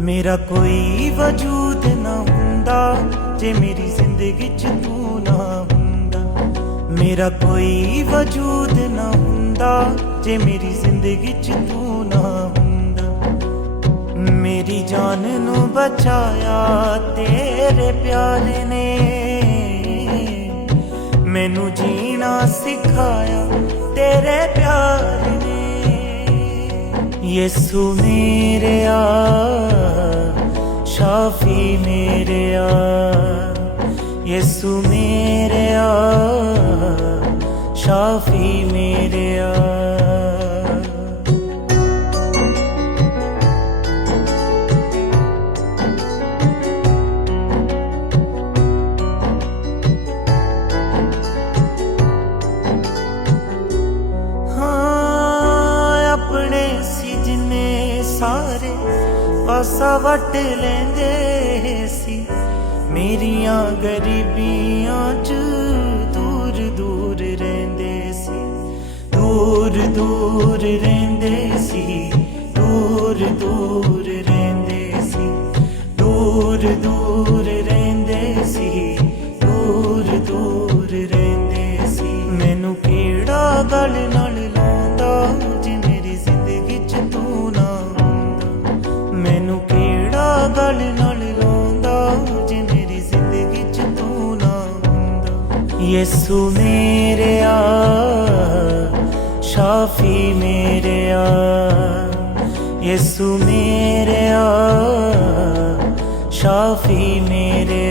मेरा कोई वजूद ना हुंदा जे मेरी जिंदगी च तू ना हुंदा। मेरा कोई वजूद ना हुंदा जे मेरी जिंदगी च तू ना हुंदा। मेरी जान नू बचाया तेरे प्यार ने, मैनू जीना सिखाया तेरे प्यार ने। यीशु मेरे शाफी मेरे यीशु मेरे शाफी मेरे सारे पासा वट लेंदे सी, मेरिया गरीबियां च दूर दूर रेंदे सी, दूर दूर रेंदे सी, दूर दूर रेंदे सी, दूर दूर रेंदे सी, दूर दूर रेंदे सी। मैनू केड़ा गल नाल लांदा जे मेरी जिंदगी च तू ना, मैनू केड़ा गल नाल लांदा जे मेरी जिंदगी च तू ना हुंदा। यीशु मेरे शाफी मेरे यीशु मेरे शाफी मेरे